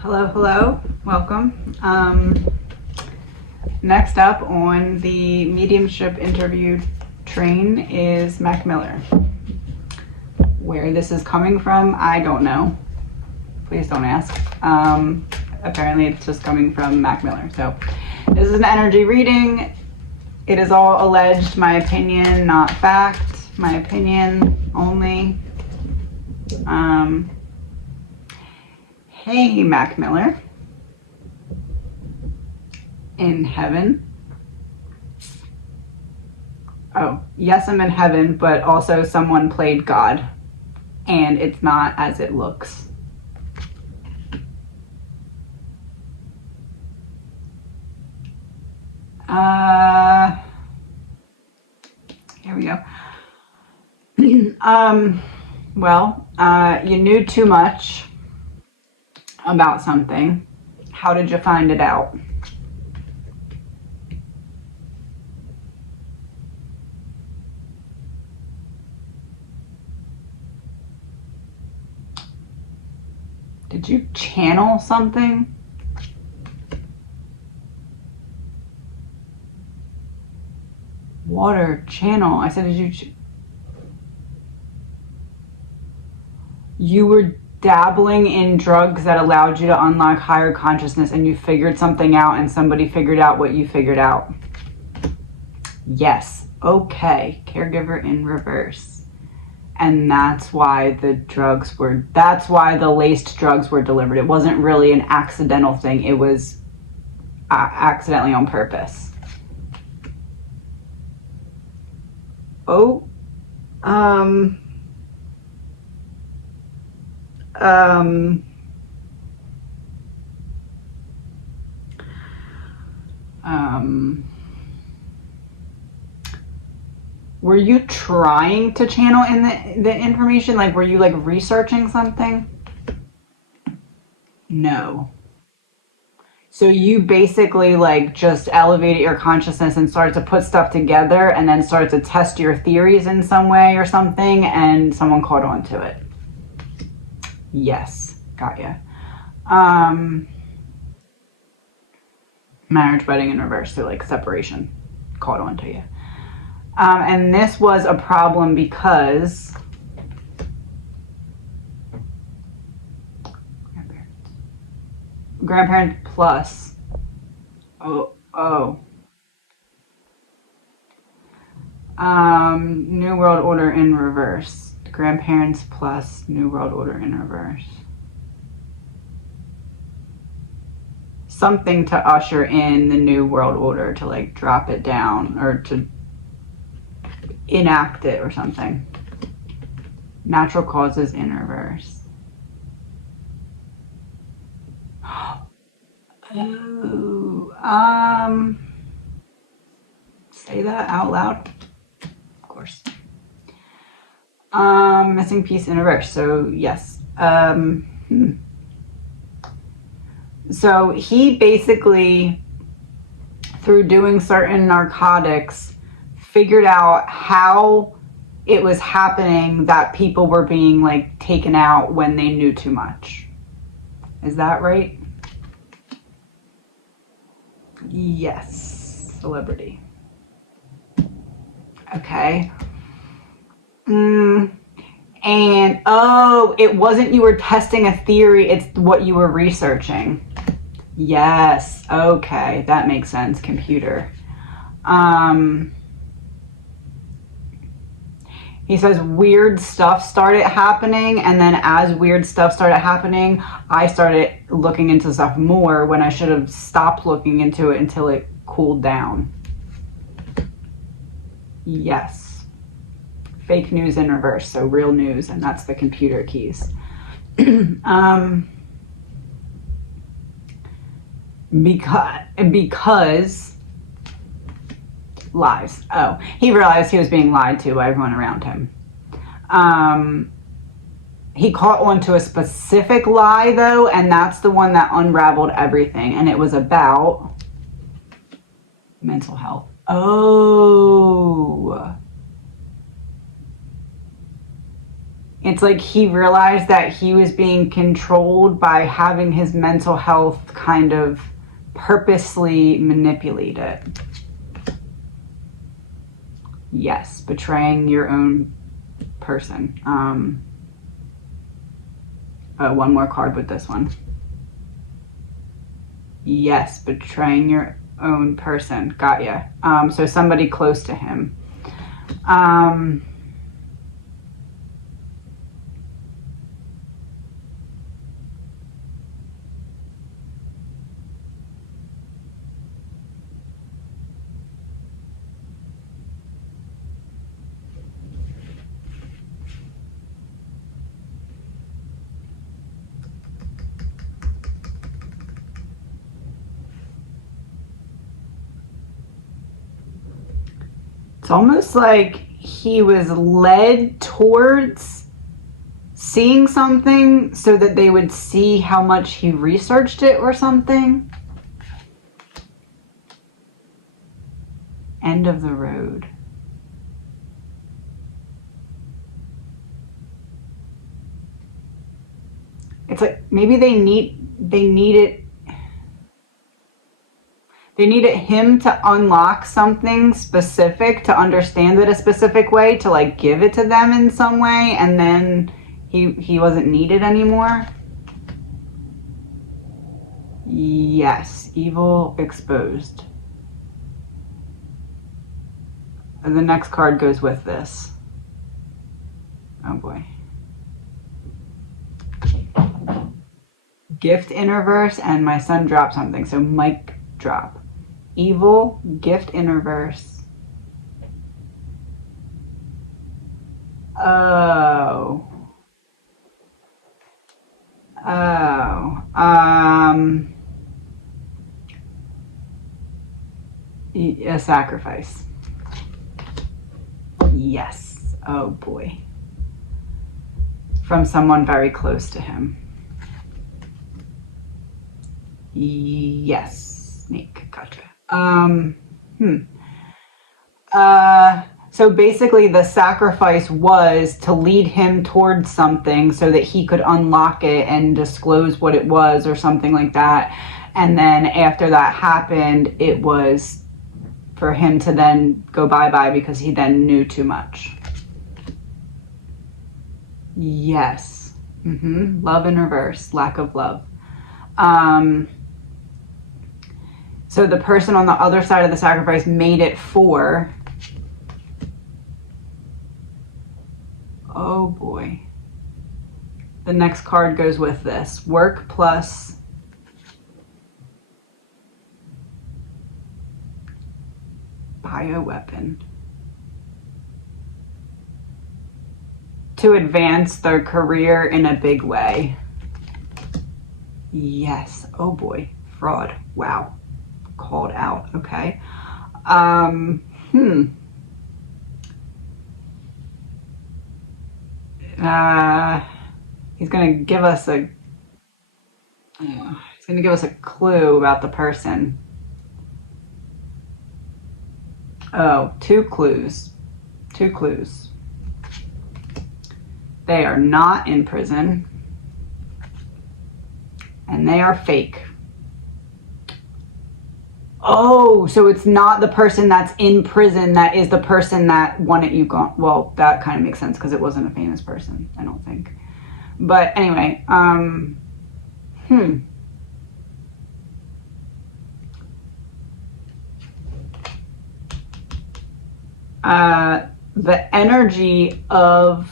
Hello, welcome. Next up on the mediumship interview train is Mac Miller. Where this is coming from, I don't know. Please don't ask. Apparently it's just coming from Mac Miller. So this is an energy reading. It is all alleged, my opinion, not fact. My opinion only. Hey, Mac Miller. In heaven. Oh, yes, I'm in heaven, but also someone played God, and it's not as it looks. Here we go. You knew too much about something. How did you find it out? Did you channel something? Water channel. I said, did you? You were dabbling in drugs that allowed you to unlock higher consciousness, and you figured something out, and somebody figured out what you figured out. Yes. Okay. Caregiver in reverse. And that's why that's why the laced drugs were delivered. It wasn't really an accidental thing. It was accidentally on purpose. Were you trying to channel in the information? Like, were you like researching something? No. So you basically like just elevated your consciousness and started to put stuff together and then started to test your theories in some way or something, and someone caught on to it. Yes, got ya. Marriage, wedding in reverse, so like separation, caught on to you. And this was a problem because grandparents plus New World Order in reverse. Grandparents plus New World Order in reverse. Something to usher in the New World Order, to like drop it down or to enact it or something. Natural causes in reverse. Say that out loud. Of course. Missing piece in reverse. So yes. So he basically, through doing certain narcotics, figured out how it was happening that people were being like taken out when they knew too much. Is that right? Yes. Celebrity. Okay. And it wasn't you were testing a theory, it's what you were researching. Yes. Okay, that makes sense. Computer. He says weird stuff started happening, and then as weird stuff started happening, I started looking into stuff more when I should have stopped looking into it until it cooled down. Yes. Fake news in reverse, so real news, and that's the computer keys. Because lies. Oh, he realized he was being lied to by everyone around him. He caught on to a specific lie, though, and that's the one that unraveled everything. And it was about mental health. Oh. It's like he realized that he was being controlled by having his mental health kind of purposely manipulated. Yes, betraying your own person. One more card with this one. Yes, betraying your own person. Got ya. So somebody close to him. It's almost like he was led towards seeing something so that they would see how much he researched it or something. End of the road. It's like maybe they needed him to unlock something specific, to understand it a specific way, to like give it to them in some way, and then he wasn't needed anymore. Yes, evil exposed. And the next card goes with this. Oh boy. Gift in reverse, and my son dropped something, so mic drop. Evil, gift in reverse. Oh. A sacrifice. Yes. Oh boy. From someone very close to him. Yes. Snake. Gotcha. So basically the sacrifice was to lead him towards something so that he could unlock it and disclose what it was or something like that. And then after that happened, it was for him to then go bye-bye because he then knew too much. Yes. Love in reverse. Lack of love. So the person on the other side of the sacrifice made it for... Oh boy. The next card goes with this. Work plus... bioweapon. To advance their career in a big way. Yes. Oh boy. Fraud. Wow. Called out. Okay. He's gonna give us a clue about the person. Oh, two clues. They are not in prison, and they are fake. Oh, so it's not the person that's in prison that is the person that wanted you gone. Well, that kind of makes sense because it wasn't a famous person, I don't think. But anyway, the energy of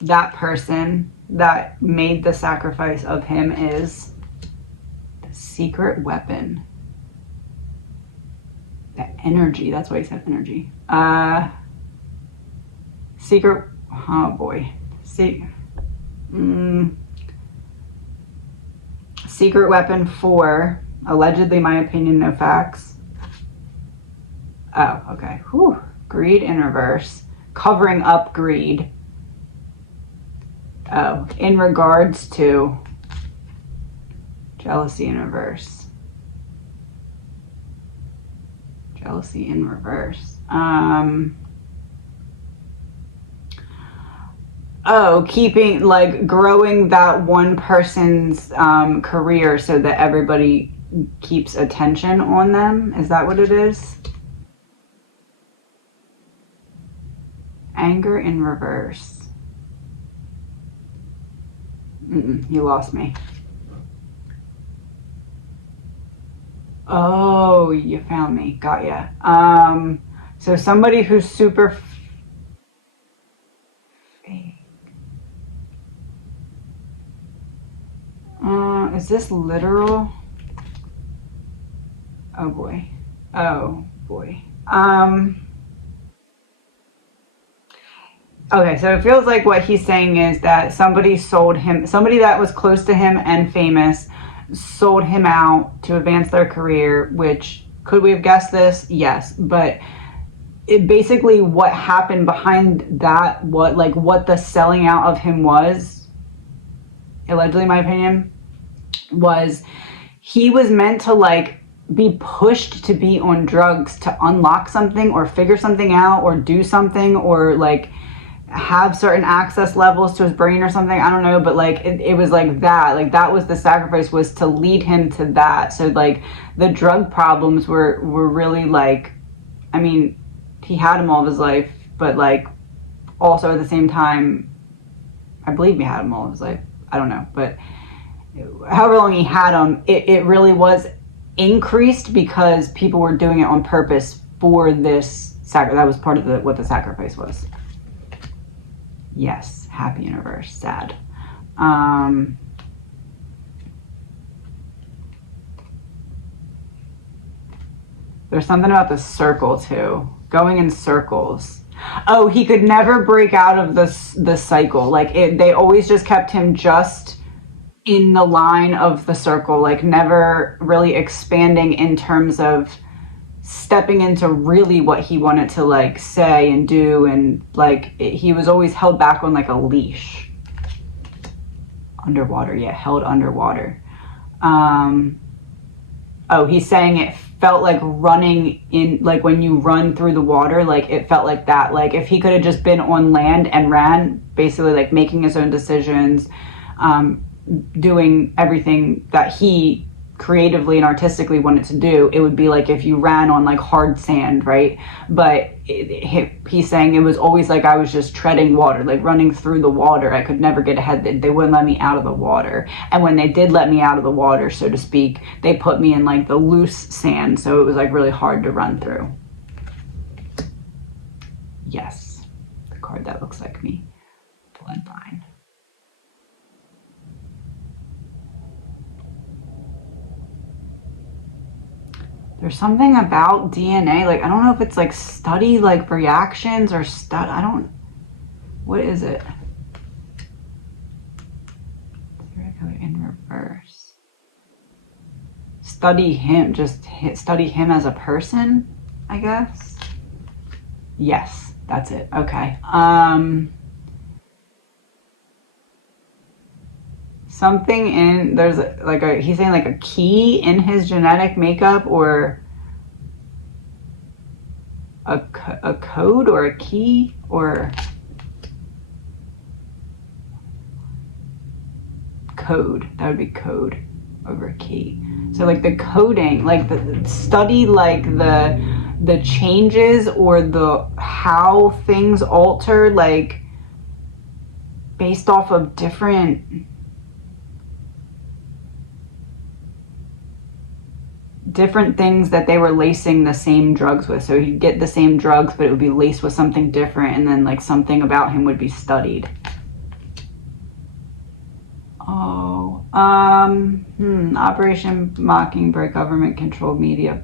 that person that made the sacrifice of him is the secret weapon. The energy, that's why he said energy. Secret, oh boy. Secret weapon for, allegedly, my opinion, no facts. Oh, okay. Whew. Greed in reverse. Covering up greed. Oh, in regards to jealousy in reverse. Jealousy in reverse. Oh, keeping, like, growing that one person's career so that everybody keeps attention on them. Is that what it is? Anger in reverse. You lost me. Oh, you found me. Got ya. So somebody who's super fake. Is this literal? Oh boy. Oh boy. Okay, so it feels like what he's saying is that somebody sold him, somebody that was close to him and famous, sold him out to advance their career, which, could we have guessed this? Yes, but it basically, what happened behind that, what the selling out of him was, allegedly, in my opinion, was he was meant to, like, be pushed to be on drugs to unlock something or figure something out or do something or, like, have certain access levels to his brain or something. I don't know, but, like, it was like that. Like, that was the sacrifice, was to lead him to that. So, like, the drug problems were really, like, I mean, he had them all of his life, but, like, also at the same time, I believe he had them all of his life. I don't know, but however long he had them, it really was increased because people were doing it on purpose for this sacrifice. That was part of what the sacrifice was. Yes, happy universe, sad. There's something about the circle too, going in circles. Oh, he could never break out of the cycle. Like, they always just kept him just in the line of the circle, like never really expanding in terms of stepping into really what he wanted to, like, say and do, and, like, he was always held back on, like, a leash. Underwater, yeah, held underwater. Oh, he's saying it felt like running in, like, when you run through the water, like, it felt like that. Like, if he could have just been on land and ran, basically, like, making his own decisions, doing everything that he creatively and artistically wanted to do, it would be like if you ran on, like, hard sand, right? But he's saying it was always like I was just treading water, like running through the water. I could never get ahead. They wouldn't let me out of the water, and when they did let me out of the water, so to speak, they put me in, like, the loose sand, so it was, like, really hard to run through. Yes, the card that looks like me. Bloodline. There's something about DNA, like, I don't know if it's, like, study, like, reactions or I don't, what is it? In reverse. Study him, study him as a person, I guess. Yes, that's it. Okay. Something in, there's he's saying, like, a key in his genetic makeup, or a code or a key, or code. That would be code over key. So, like, the coding, like, the study, like, the changes or the how things alter, like, based off of different things that they were lacing the same drugs with. So he'd get the same drugs, but it would be laced with something different, and then, like, something about him would be studied. Oh, Operation Mockingbird, government controlled media,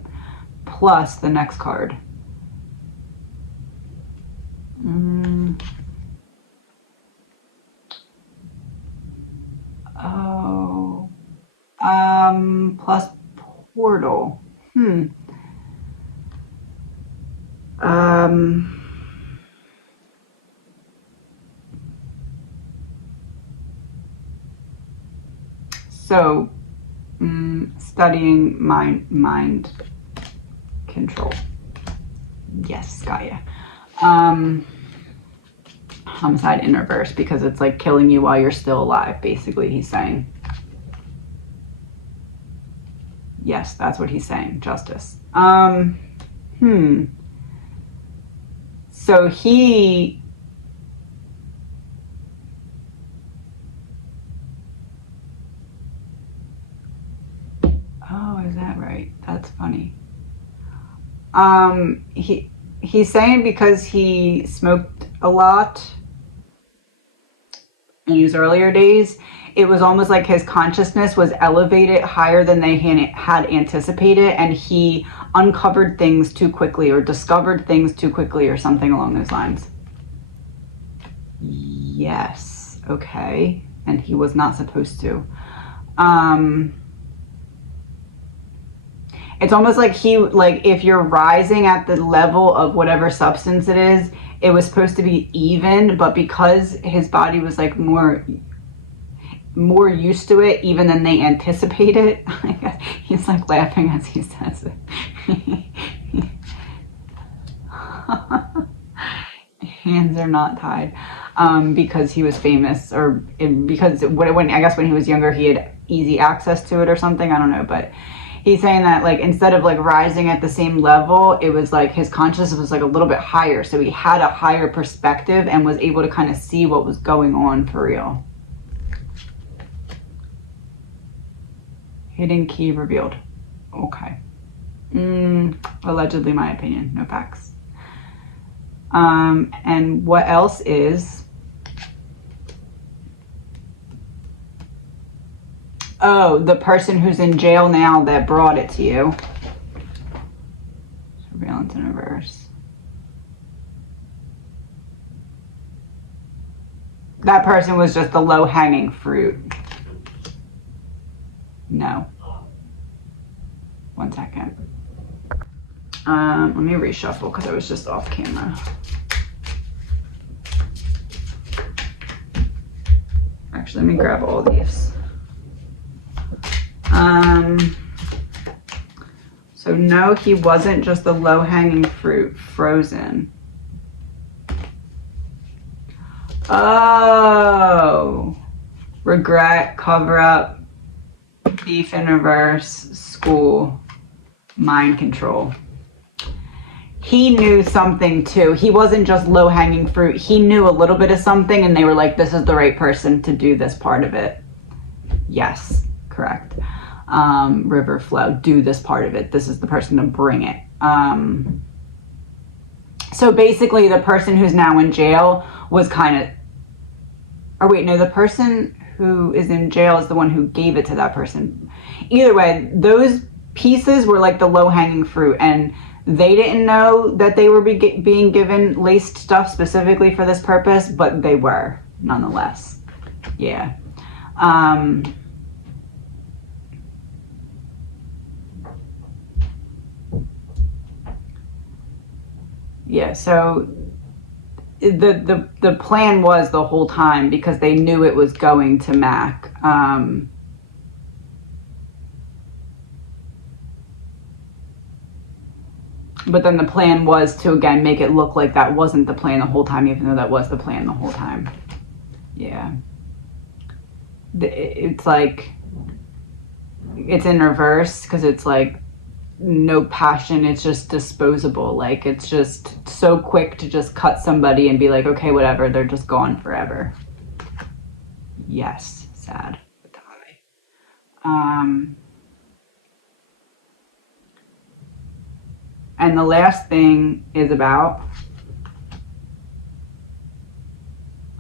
plus the next card. Oh, plus portal. So, studying mind control. Yes, got ya. Homicide in reverse, because it's like killing you while you're still alive, basically, he's saying. Yes, that's what he's saying. Justice. So he... Oh, is that right? That's funny. He's saying because he smoked a lot in his earlier days, it was almost like his consciousness was elevated higher than they had anticipated, and he uncovered things too quickly or discovered things too quickly or something along those lines. Yes. Okay. And he was not supposed to. It's almost like if you're rising at the level of whatever substance it is, it was supposed to be even, but because his body was like more used to it even than they anticipated, he's like laughing as he says it. Hands are not tied, because he was famous, or because I guess when he was younger he had easy access to it or something, I don't know, but he's saying that like instead of like rising at the same level, it was like his consciousness was like a little bit higher, so he had a higher perspective and was able to kind of see what was going on for real. Hidden key revealed. Okay. Allegedly, my opinion, no facts. And what else is... Oh, the person who's in jail now that brought it to you. Surveillance in reverse. That person was just the low-hanging fruit. No. 1 second. Let me reshuffle because I was just off camera. Actually, let me grab all these. So no, he wasn't just the low-hanging fruit, frozen. Oh, regret, cover up, beef in reverse, school, mind control. He knew something too. He wasn't just low-hanging fruit. He knew a little bit of something and they were like, this is the right person to do this part of it. Yes, correct. River flow, do this part of it. This is the person to bring it. So basically the person who's now in jail was kind of, or wait, no, the person who is in jail is the one who gave it to that person. Either way, those pieces were like the low-hanging fruit, and they didn't know that they were being given laced stuff specifically for this purpose, but they were nonetheless. Yeah. Yeah, so the plan was the whole time, because they knew it was going to Mac. But then the plan was to, again, make it look like that wasn't the plan the whole time, even though that was the plan the whole time. Yeah. It's like, it's in reverse, because it's like, no passion, it's just disposable. Like, it's just so quick to just cut somebody and be like, okay, whatever, they're just gone forever. Yes, sad. And the last thing is about,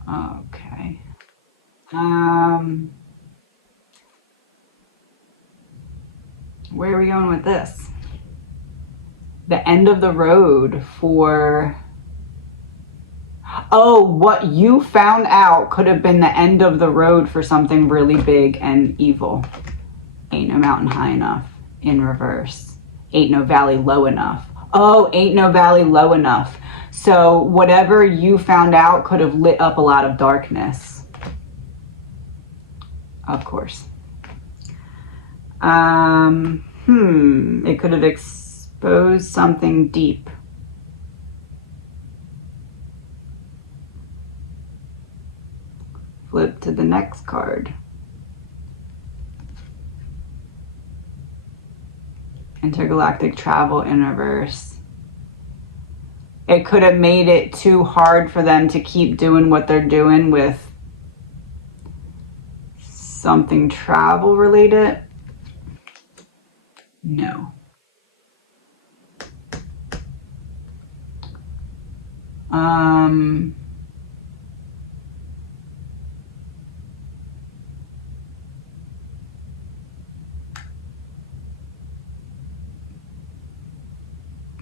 okay, where are we going with this? The end of the road for... Oh, what you found out could have been the end of the road for something really big and evil. Ain't no mountain high enough, in reverse. Ain't no valley low enough. Oh, ain't no valley low enough. So whatever you found out could have lit up a lot of darkness. Of course. It could have exposed something deep. Flip to the next card. Intergalactic travel in reverse. It could have made it too hard for them to keep doing what they're doing with something travel related. No.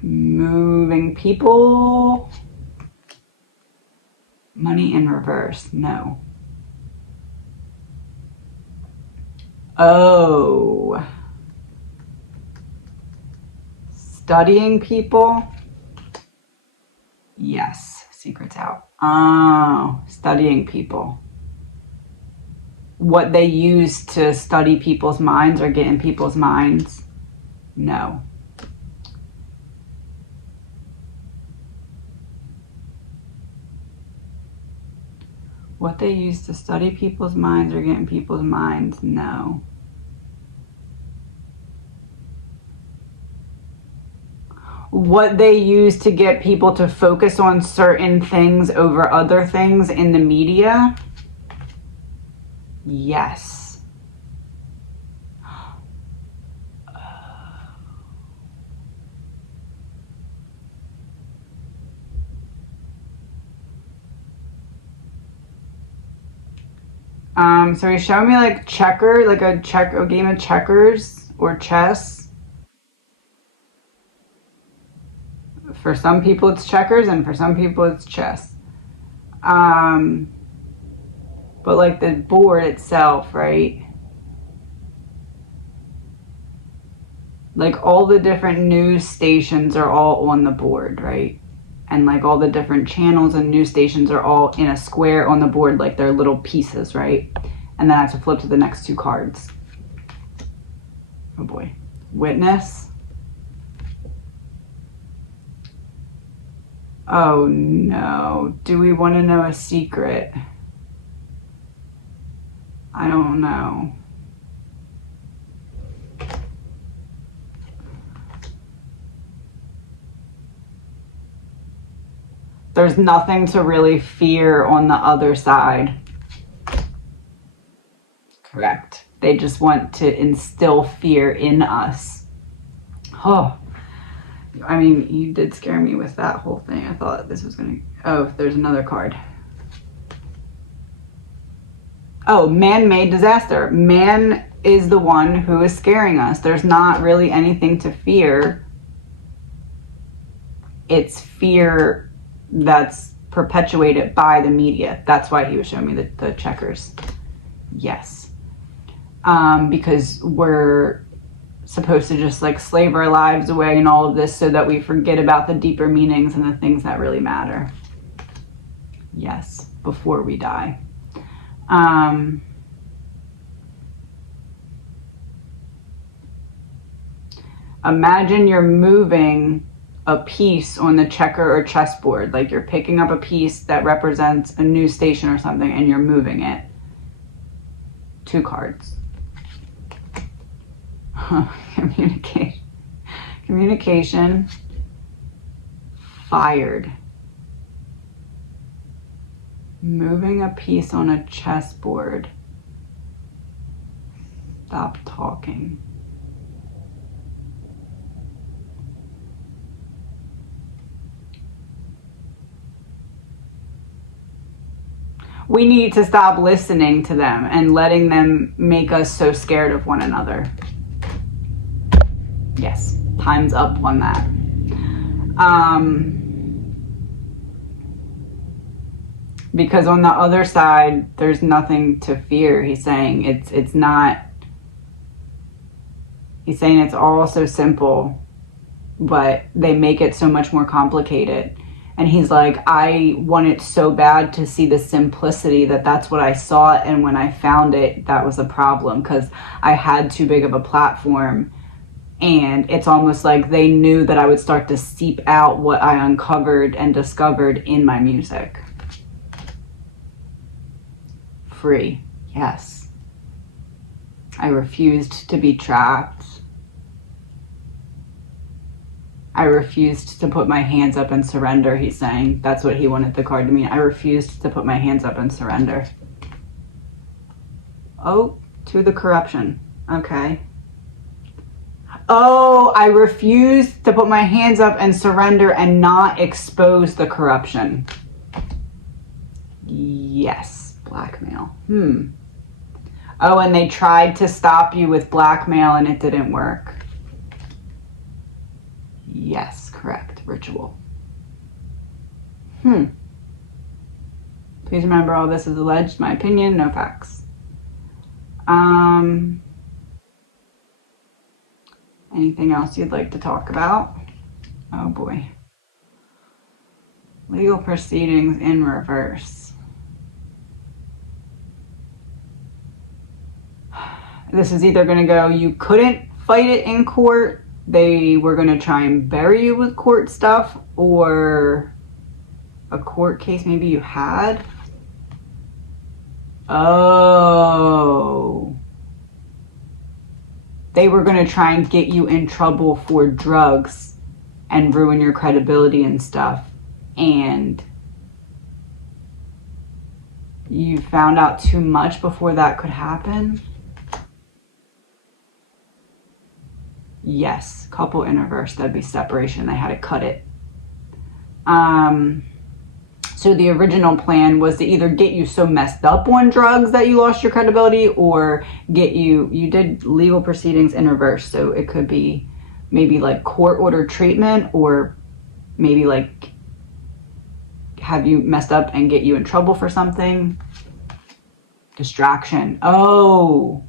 Moving people. Money in reverse. No. Oh. Studying people. Yes. Secret's out. Oh. Studying people. What they use to study people's minds or get in people's minds. No. What they use to study people's minds or get in people's minds? No. What they use to get people to focus on certain things over other things in the media? Yes. So he's showing me like a game of checkers or chess. For some people it's checkers and for some people it's chess. But like the board itself, right? Like all the different news stations are all on the board, right? And like all the different channels and news stations are all in a square on the board, like they're little pieces, right? And then I have to flip to the next two cards. Oh boy. Witness. Oh no. Do we want to know a secret? I don't know. There's nothing to really fear on the other side. Correct. They just want to instill fear in us. Oh, I mean, you did scare me with that whole thing. I thought this was gonna... Oh, there's another card. Oh, man-made disaster. Man is the one who is scaring us. There's not really anything to fear. It's fear that's perpetuated by the media. That's why he was showing me the checkers. Yes. Because we're supposed to just like slave our lives away and all of this so that we forget about the deeper meanings and the things that really matter. Yes, before we die. Imagine you're moving a piece on the checker or chessboard, like you're picking up a piece that represents a news station or something and you're moving it. Two cards. Communication. Fired. Moving a piece on a chessboard. Stop talking. We need to stop listening to them and letting them make us so scared of one another. Yes, time's up on that. Because on the other side, there's nothing to fear. He's saying it's not. He's saying it's all so simple, but they make it so much more complicated. And he's like, I wanted so bad to see the simplicity that's what I saw. And when I found it, that was a problem because I had too big of a platform. And it's almost like they knew that I would start to seep out what I uncovered and discovered in my music. free. Yes. I refused to be trapped. I refused to put my hands up and surrender, he's saying. That's what he wanted the card to mean. I refused to put my hands up and surrender. Oh, to the corruption. Okay. Oh, I refused to put my hands up and surrender and not expose the corruption. Yes, blackmail. Oh, and they tried to stop you with blackmail and it didn't work. Yes, correct. Ritual. Please remember, all this is alleged, my opinion, no facts. Anything else you'd like to talk about? Oh boy. Legal proceedings in reverse. This is either going to go, you couldn't fight it in court, they were going to try and bury you with court stuff, or a court case maybe you had. Oh. They were going to try and get you in trouble for drugs and ruin your credibility and stuff. And you found out too much before that could happen. Yes, couple in reverse, that'd be separation. They had to cut it. So the original plan was to either get you so messed up on drugs that you lost your credibility, or get you did legal proceedings in reverse. So it could be maybe like court ordered treatment, or maybe like have you messed up and get you in trouble for something. Distraction. Oh.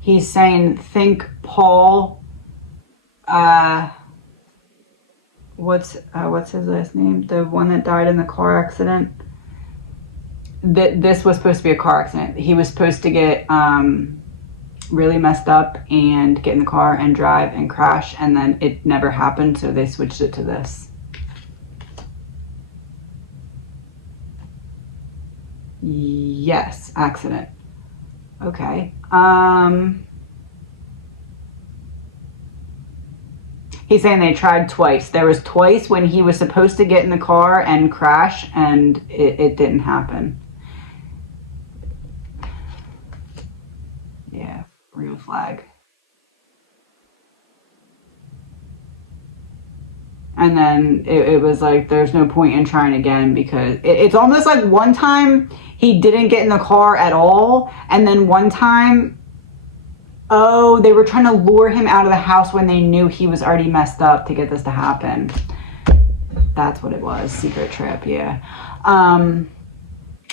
He's saying, think Paul, what's his last name? The one that died in the car accident. This was supposed to be a car accident. He was supposed to get really messed up and get in the car and drive and crash, and then it never happened, so they switched it to this. Yes, accident. Okay. He's saying they tried twice. There was twice when he was supposed to get in the car and crash, and it didn't happen. Yeah, real flag. And then it was like, there's no point in trying again, because it's almost like one time he didn't get in the car at all, and then one time, oh, they were trying to lure him out of the house when they knew he was already messed up to get this to happen. That's what it was. Secret trip, yeah.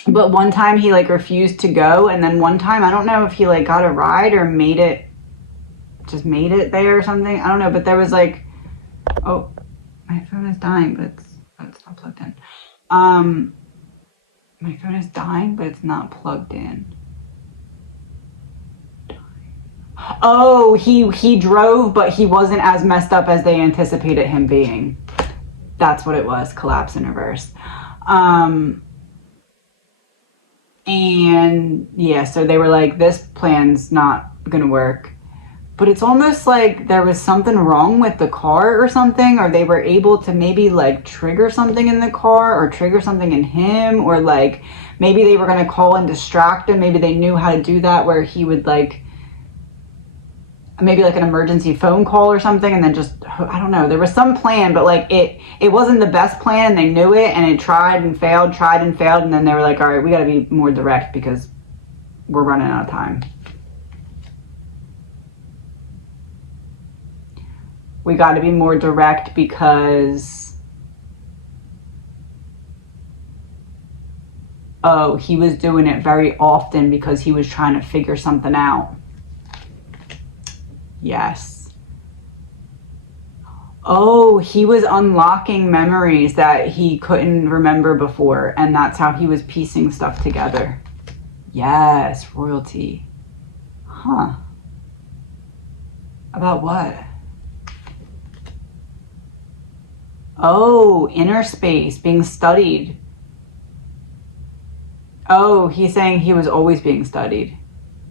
But one time he like refused to go, and then one time, I don't know if he like got a ride or just made it there or something. I don't know, but there was like, oh, my phone is dying, but it's not plugged in. My phone is dying, but it's not plugged in. Oh, he drove, but he wasn't as messed up as they anticipated him being. That's what it was. Collapse in reverse. And yeah, so they were like, this plan's not gonna work. But it's almost like there was something wrong with the car or something, or they were able to maybe like trigger something in the car or trigger something in him, or like maybe they were going to call and distract him. Maybe they knew how to do that, where he would like maybe like an emergency phone call or something, and then just, I don't know, there was some plan, but like it wasn't the best plan, and they knew it, and it tried and failed, and then they were like, all right, we got to be more direct because we're running out of time. We got to be more direct because, oh, he was doing it very often because he was trying to figure something out. Yes. Oh, he was unlocking memories that he couldn't remember before, and that's how he was piecing stuff together. Yes, royalty. Huh. About what? Oh, inner space being studied. Oh, he's saying he was always being studied.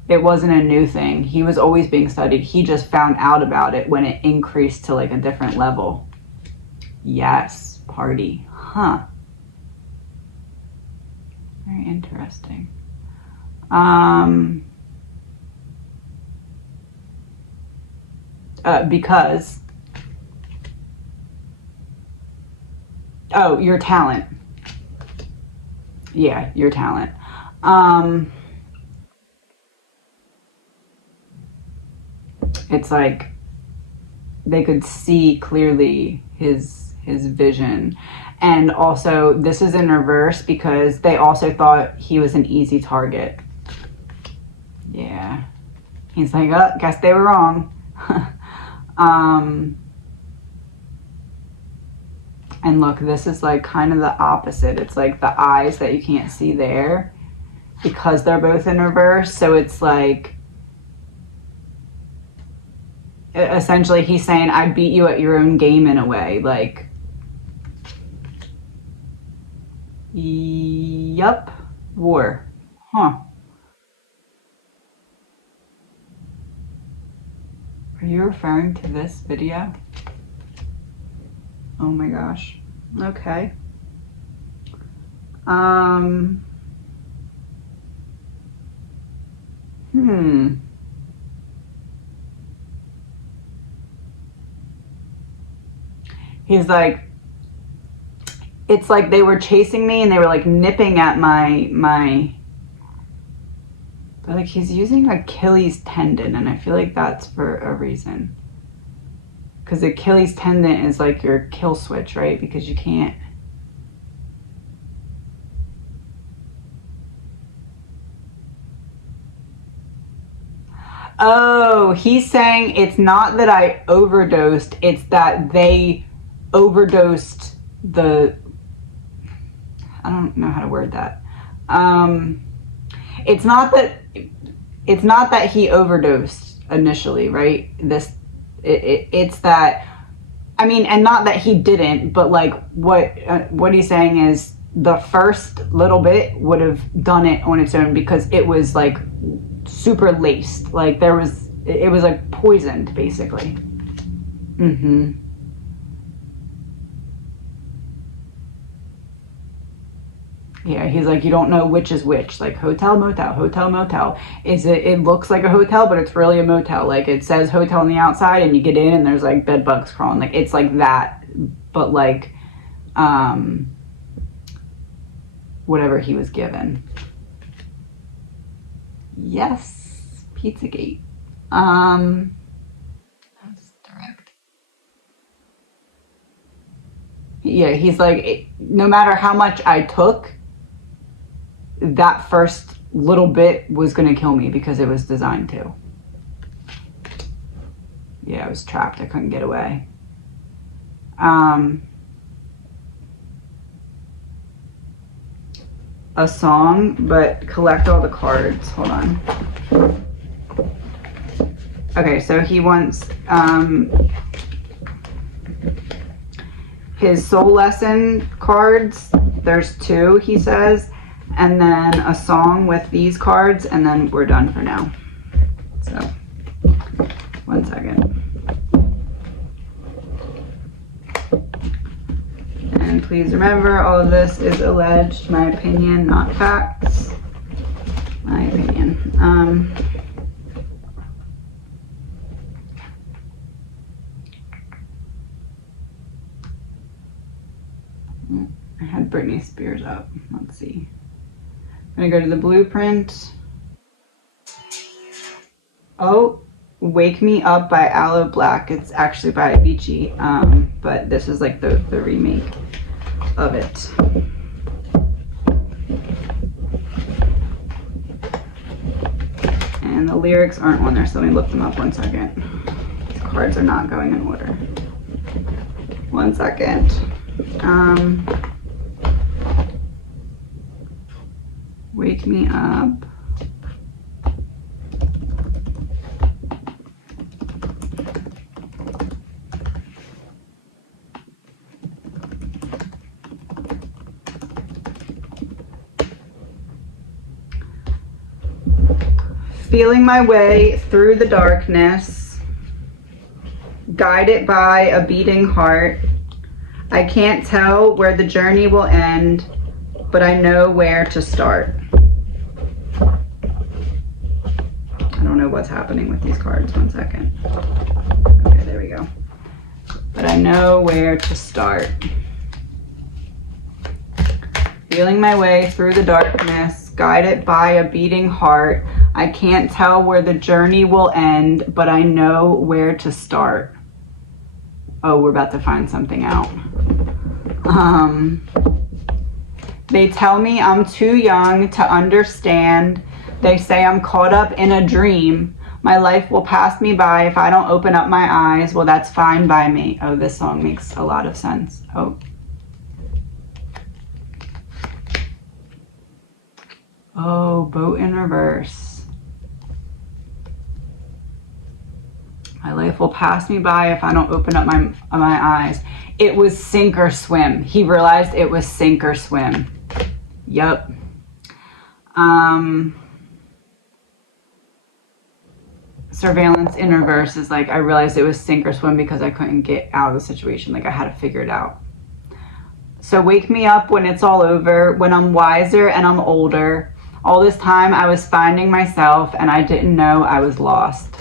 It wasn't a new thing. He was always being studied. He just found out about it when it increased to like a different level. Yes, party. Huh. Very interesting. Because, oh, your talent. Yeah, your talent. It's like they could see clearly his vision. And also, this is in reverse because they also thought he was an easy target. Yeah. He's like, oh, guess they were wrong. And look, this is like kind of the opposite. It's like the eyes that you can't see there because they're both in reverse. So it's like, essentially he's saying, I beat you at your own game in a way. Like, yup, war. Huh. Are you referring to this video? Oh my gosh. Okay. He's like, it's like they were chasing me and they were like nipping at my but like he's using Achilles tendon, and I feel like that's for a reason. Because Achilles tendon is like your kill switch, right? Because you can't. Oh, he's saying it's not that I overdosed, it's that they overdosed the. I don't know how to word that. It's not that he overdosed initially, right? It's that, I mean, and not that he didn't, but like what he's saying is the first little bit would have done it on its own because it was like super laced, like it was like poisoned basically. Yeah, he's like, you don't know which is which, like hotel, motel. It looks like a hotel, but it's really a motel. Like it says hotel on the outside and you get in and there's like bed bugs crawling. Like it's like that, but like, whatever he was given. Yes, Pizzagate. That's direct. Yeah, he's like, no matter how much I took, that first little bit was going to kill me because it was designed to. Yeah, I was trapped. I couldn't get away. A song, but collect all the cards. Hold on. Okay, so he wants his soul lesson cards. There's 2, he says. And then a song with these cards, and then we're done for now. So, 1 second. And please remember, all of this is alleged, my opinion, not facts. My opinion. I had Britney Spears up. Let's see. I'm gonna go to the blueprint. Oh, Wake Me Up by Aloe Black. It's actually by Avicii, but this is like the remake of it. And the lyrics aren't on there, so let me look them up 1 second. These cards are not going in order. 1 second. Wake Me Up. feeling my way through the darkness, guided by a beating heart. I can't tell where the journey will end, but I know where to start. I don't know what's happening with these cards. One second. Okay, there we go. But I know where to start. Feeling my way through the darkness, guided by a beating heart. I can't tell where the journey will end, but I know where to start. Oh, we're about to find something out. They tell me I'm too young to understand. They say I'm caught up in a dream. My life will pass me by if I don't open up my eyes. Well, that's fine by me. Oh, this song makes a lot of sense. Oh, boat in reverse. My life will pass me by if I don't open up my eyes. It was sink or swim. He realized it was sink or swim. Yep. Surveillance in reverse is like, I realized it was sink or swim because I couldn't get out of the situation. Like I had to figure it out. So wake me up when it's all over, when I'm wiser and I'm older. All this time I was finding myself and I didn't know I was lost.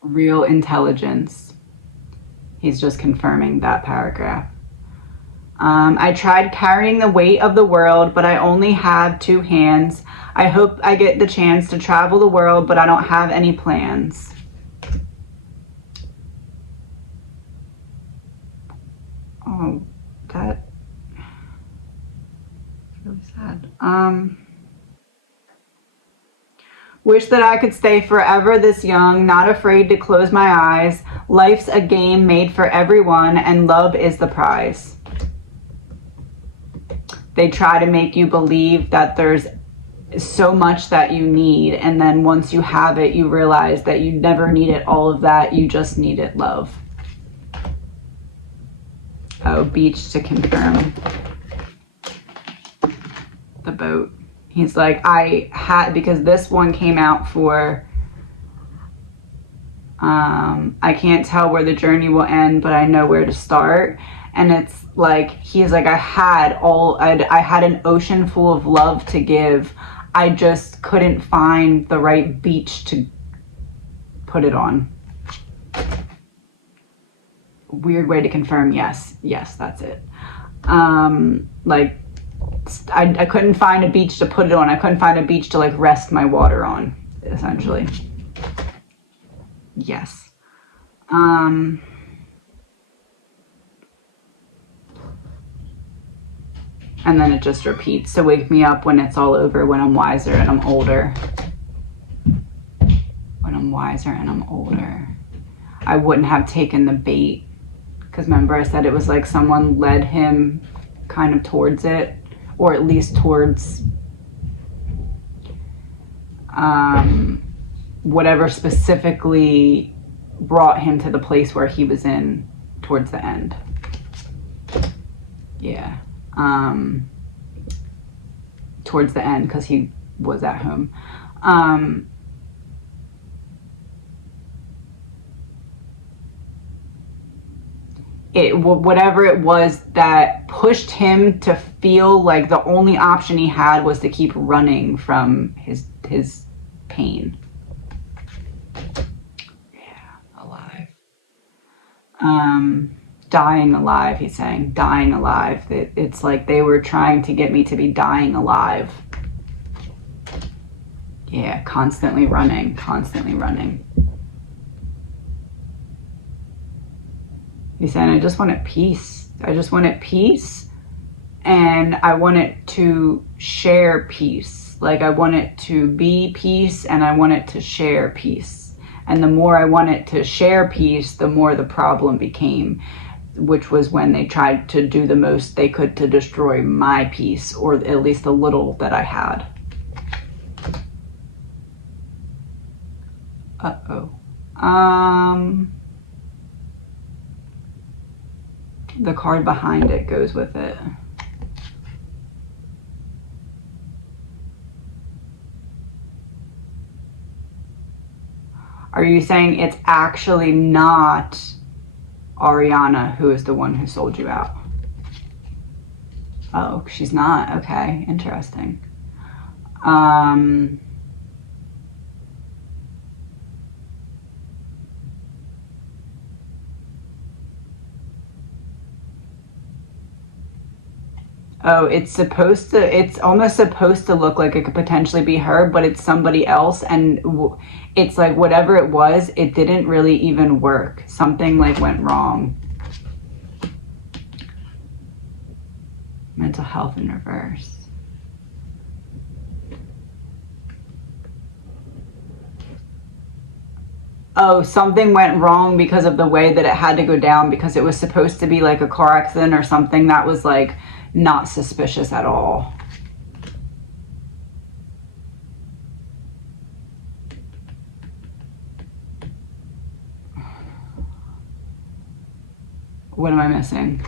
Real intelligence. He's just confirming that paragraph. I tried carrying the weight of the world, but I only have 2 hands. I hope I get the chance to travel the world, but I don't have any plans. Oh, that's really sad. Wish that I could stay forever this young, not afraid to close my eyes. Life's a game made for everyone, and love is the prize. They try to make you believe that there's so much that you need, and then once you have it, you realize that you never needed all of that. You just needed love. Oh, beach to confirm the boat. He's like, I had, because this one came out for I can't tell where the journey will end, but I know where to start. And it's like, he's like, I had an ocean full of love to give. I just couldn't find the right beach to put it on. Weird way to confirm. Yes, that's it. Like, I couldn't find a beach to put it on. I couldn't find a beach to like rest my water on, essentially. Yes. And then it just repeats. So wake me up when it's all over, when I'm wiser and I'm older. When I'm wiser and I'm older. I wouldn't have taken the bait. Because remember I said it was like someone led him kind of towards it. Or at least towards whatever specifically brought him to the place where he was in towards the end. Yeah. Towards the end, because he was at home. Whatever it was that pushed him to feel like the only option he had was to keep running from his pain. Yeah, alive. Dying alive, he's saying. Dying alive. It's like they were trying to get me to be dying alive. Yeah, constantly running, constantly running. He's saying, I just wanted peace. I just wanted peace, and I wanted to share peace. Like, I wanted to be peace, and I wanted to share peace. And the more I wanted to share peace, the more the problem became, which was when they tried to do the most they could to destroy my peace, or at least the little that I had. The card behind it goes with it. Are you saying it's actually not Ariana who is the one who sold you out? Oh, she's not. Okay, interesting. Oh, it's almost supposed to look like it could potentially be her, but it's somebody else. And it's like whatever it was, it didn't really even work. Something like went wrong. Mental health in reverse. Oh, something went wrong because of the way that it had to go down, because it was supposed to be like a car accident or something that was like not suspicious at all. What am I missing?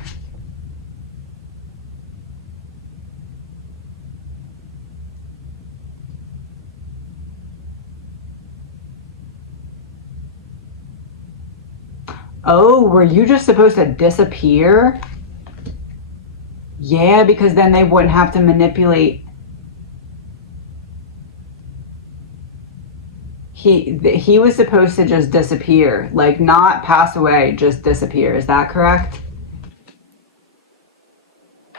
Oh, were you just supposed to disappear? Yeah, because then they wouldn't have to manipulate. He was supposed to just disappear, like not pass away, just disappear. Is that correct?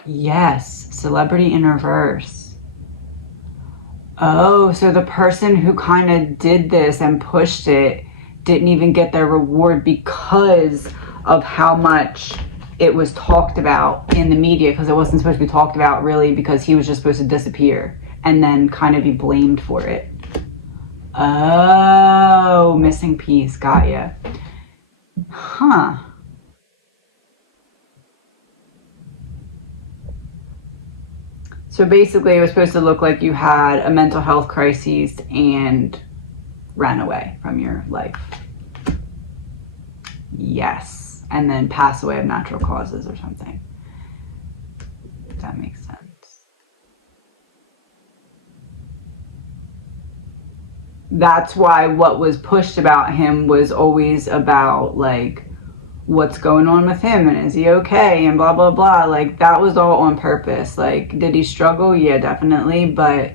Yes, celebrity in reverse. Oh, so the person who kind of did this and pushed it didn't even get their reward because of how much it was talked about in the media, because it wasn't supposed to be talked about really, because he was just supposed to disappear and then kind of be blamed for it. Oh, missing piece. Got ya. Huh. So basically it was supposed to look like you had a mental health crisis and ran away from your life. Yes. And then pass away of natural causes or something. That makes sense. That's why what was pushed about him was always about like what's going on with him and is he okay and blah blah blah. Like that was all on purpose. Like, did he struggle? Yeah, definitely. But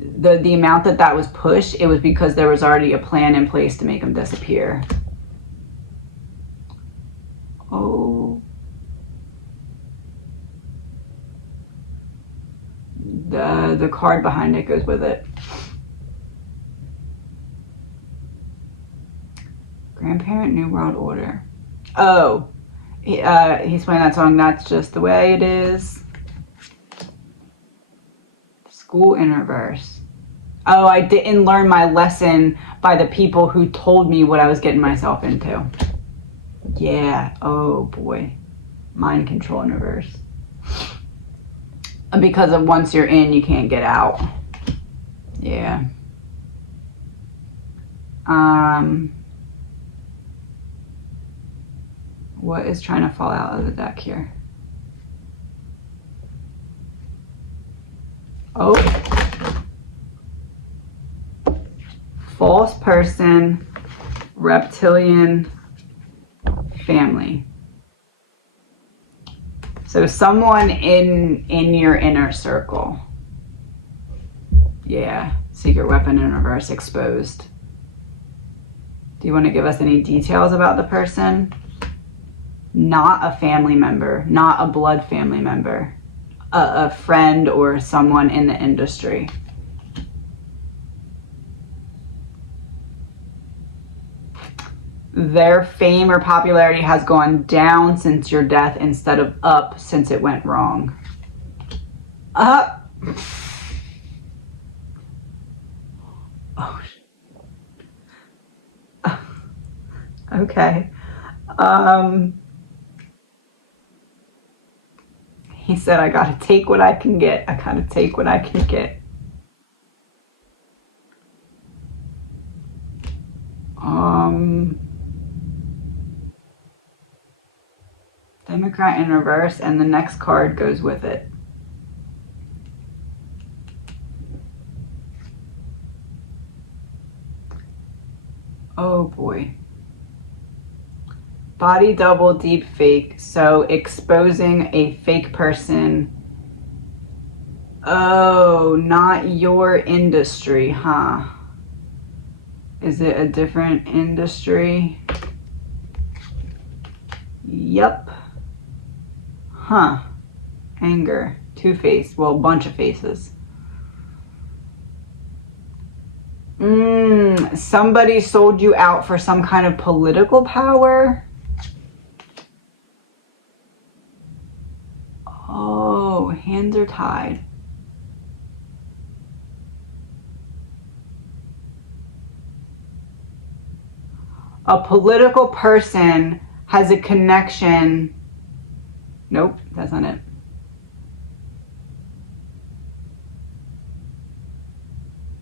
the amount that was pushed, it was because there was already a plan in place to make him disappear. Oh, the card behind it goes with it. Grandparent, New World Order. Oh, he's playing that song, That's Just the Way It Is. School in reverse. Oh, I didn't learn my lesson by the people who told me what I was getting myself into. Yeah, oh boy. Mind control in reverse. Because of once you're in, you can't get out. Yeah. What is trying to fall out of the deck here? Oh. False person, reptilian family. So someone in your inner circle. Yeah. Secret weapon in reverse exposed. Do you want to give us any details about the person? Not a family member, not a blood family member, a friend or someone in the industry. Their fame or popularity has gone down since your death instead of up since it went wrong. Up. Oh. Okay. He said, I gotta take what I can get. I gotta take what I can get. Democrat in reverse, and the next card goes with it. Oh boy. Body double deep fake. So exposing a fake person. Oh, not your industry, huh? Is it a different industry? Yep. Huh. Anger. Two-faced. Well, a bunch of faces. Somebody sold you out for some kind of political power? Oh, hands are tied. A political person has a connection. Nope, that's not it.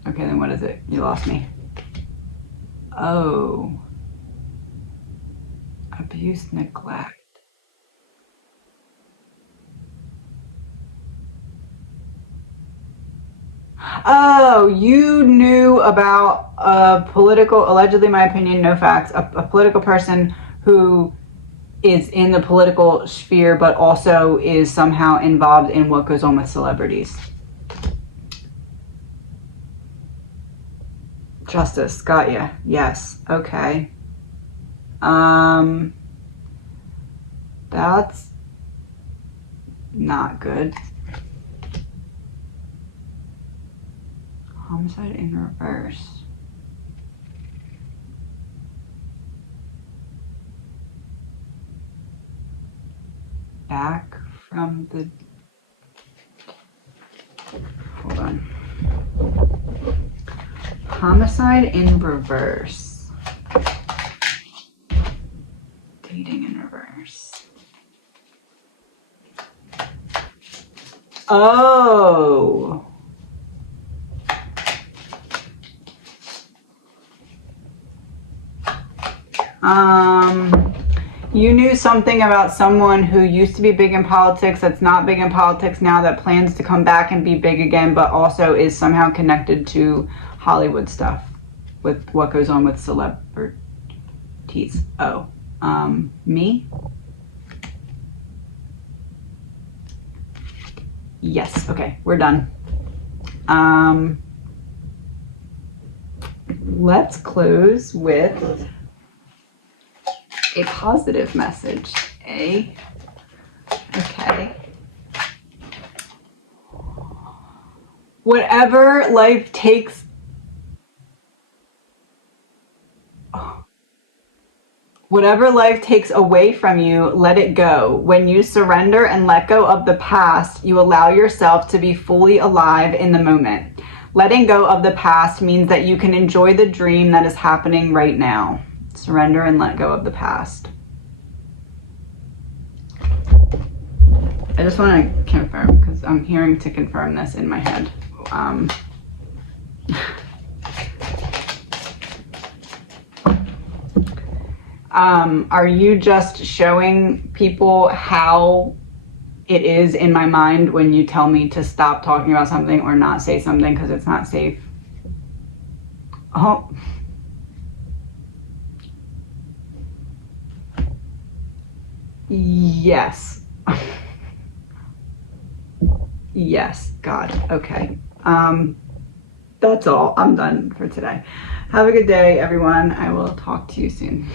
Okay, then what is it? You lost me. Oh. Abuse, neglect. Oh, you knew about a political, allegedly my opinion, no facts, a political person who is in the political sphere but also is somehow involved in what goes on with celebrities. Justice, got ya. Yes, okay. That's not good. Homicide in reverse. Back from the... Hold on. Homicide in reverse. Dating in reverse. Oh. You knew something about someone who used to be big in politics that's not big in politics now, that plans to come back and be big again, but also is somehow connected to Hollywood stuff with what goes on with celebrities. Oh, me? Yes, okay, we're done. Let's close with a positive message. Okay. Whatever life takes away from you, let it go. When you surrender and let go of the past, you allow yourself to be fully alive in the moment. Letting go of the past means that you can enjoy the dream that is happening right now. Surrender and let go of the past. I just want to confirm, because I'm hearing to confirm this in my head. Are you just showing people how it is in my mind when you tell me to stop talking about something or not say something because it's not safe? Oh. Yes. Yes, God. Okay. That's all. I'm done for today. Have a good day, everyone. I will talk to you soon.